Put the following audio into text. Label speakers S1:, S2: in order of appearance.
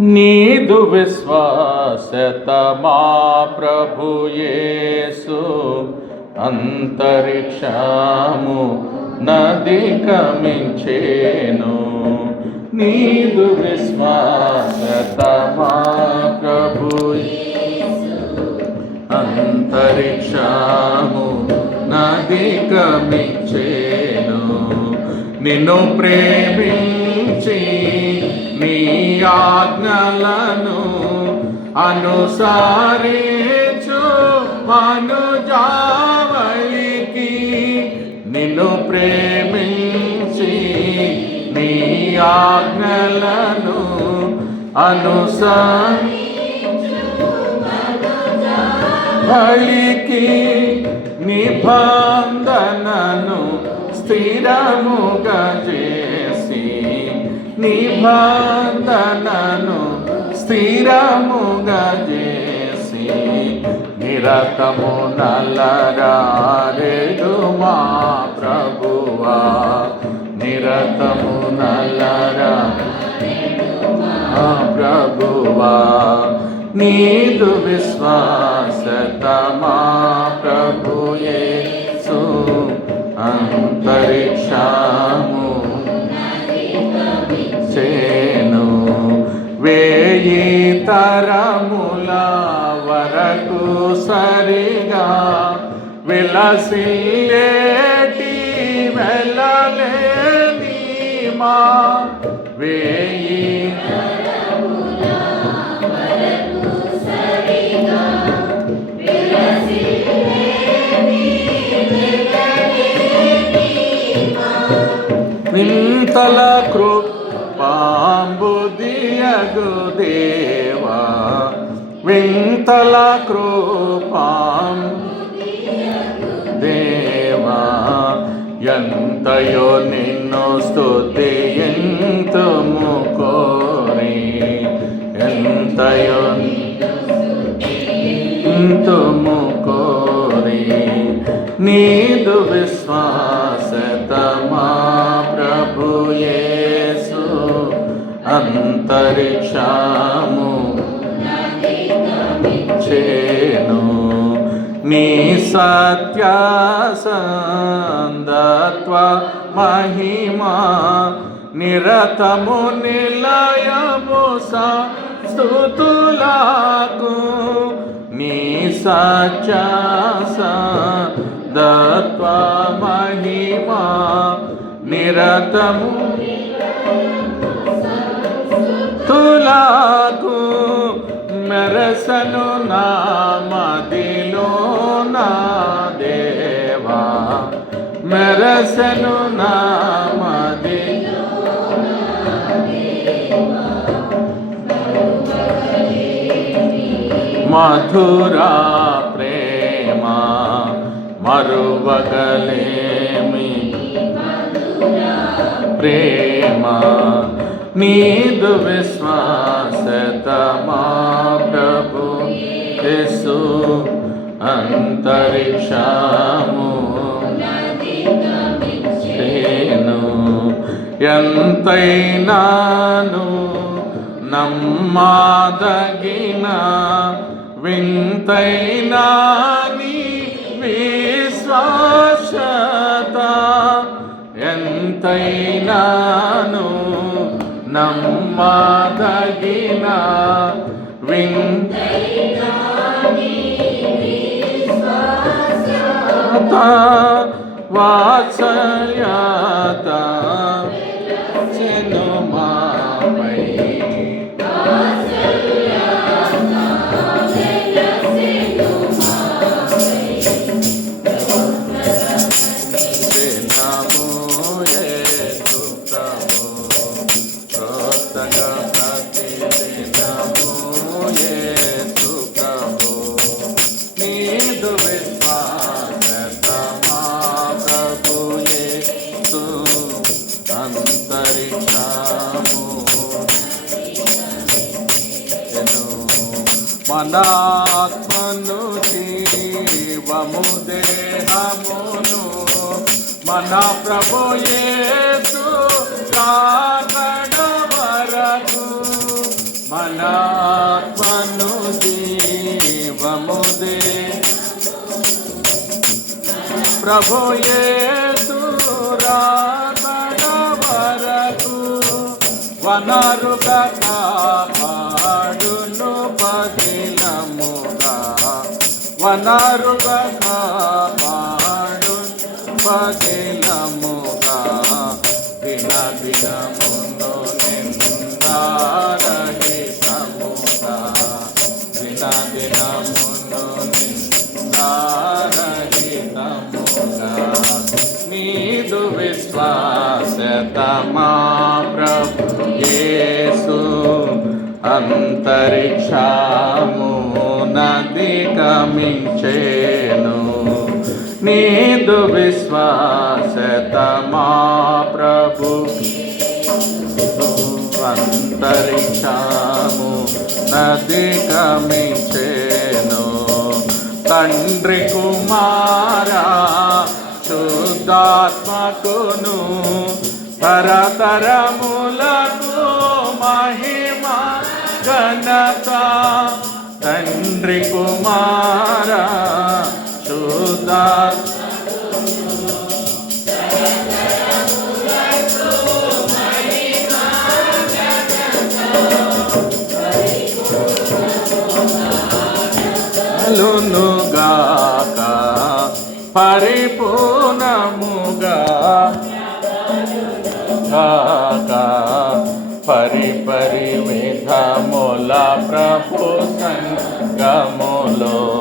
S1: నీదు విశ్వాసత మా ప్రభు యేసు. అంతరిక్షము నది కమించేను నీదు విశ్వాసత మా ప్రభు అంతరిక్షము నది కమించేను నిన్ను ప్రేమించి మీ ఆజ్ఞలను అనుసారించు మనుజావళికి నిన్ను ప్రేమించి నీ ఆజ్ఞలను అనుసారి నిబంధనను స్థిరముగా చేసి నిబంధనను స్థిరముగా చేసి నిరతము నల్లరారెడు మా ప్రభువా. నిరతము నల్లరా ఆ ప్రభువా. నీదు విశ్వాసత మా సు అంతరిక్షా తరముల వరకు సరిగా విలసిల్లేటి వెళ్ళలేని మా వేయి. వింతల కృపాంబుదియగు దేవా వింతల కృపాం. దేవా ఎంతయో నిన్ను స్తుతి ఎంతము కోరి ఎంతయో అంతరిక్షము చేను నీ సత్యాసందత్వ మహిమా నిరతము నిలయము స్థుతులకు నీ సత్యాసందత్వ మహిమా నిరతము తులకు మెరసను నా మదిలో నా దేవా. మెరసను నా మది మధురా ప్రేమ మరువగలే. ప్రేమ నీదు విశ్వాసత మా ప్రభు యేసు అంతరిక్షము. చేను ఎంతైనాను నమ్మాదగిన వింతైనా నీ విశ్వాసత ఎంతైనాను నమ్మదగిన వింత వాత్సల్యత చెను మనాత్మను జీవము దేహమును మన ప్రభు యేసు రాకడ వరకు. మనాత్మను జీవముదే ప్రభు యేసురాబడ వరకు. వనరుగా వనరుగా కాపాడు పదిలముగా దిన దినమును నిందారహితముగా దిన దినమును నిందారహితముగా నీదు విశ్వాసతమా ప్రభు యేసు అంతరిక్షము నది కమించేను నీదు విశ్వాసత మా ప్రభు అంతరిక్షము నది కమించేను తండ్రి కుమారా శుద్ధాత్మకును తరతరములకు మహిమ ఘనత తండ్రి శుద్ధ. శుద్ధాత్మ పరిపూర్ణముగా. గాక. పరిపరి విధముల ప్రభు సంగములో.